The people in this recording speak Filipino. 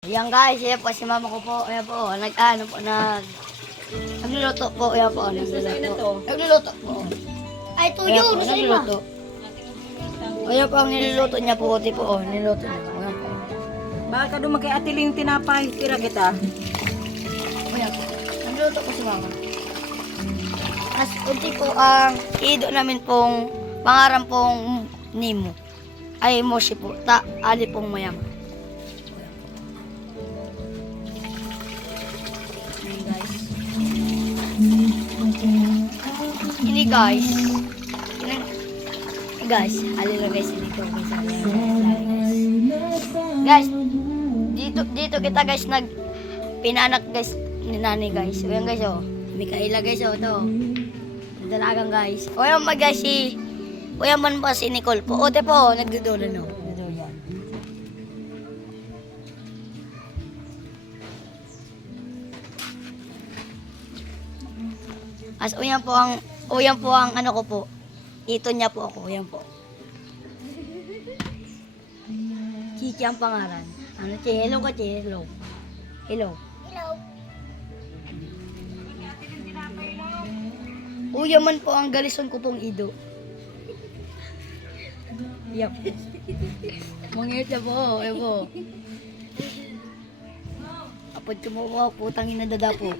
Ayan guys, ayan po si mama ko po. Ayan po, nag-ano po, nagluluto po. Ayan po, nagluluto po. Ay, tuyo, nasa iba. Ayan po, ang niluluto niya po, puti po. Niluluto niya po. Ayan po. Bakit ka doon magkaiatiling tinapay? Tira kita. Ayan po. Nagluluto po si mama. As unti po ang ido namin pong pangaran pong Nemo. Ay, Moshi po. Ali pong mayama. Ayan guys. Ini guys. Guys, alila guys dito guys. Guys, dito kita guys pinanak guys ni nani guys. Ayan guys oh. Mikaela guys oh to. Dalagang guys. O yan mag guys si Kuya man po si Nicole po. Ote po, nagdudulo no. Nagdudulo. As uyan po ang ano ko po. Ito niya po ako, uyan po. Kiki ang pangalan. Ano, hello ka, hello. Hello. Hello. Uya man po ang galison ko pong ido. Yap. Mangit na po, po. Apod ko mo, putang inadada po.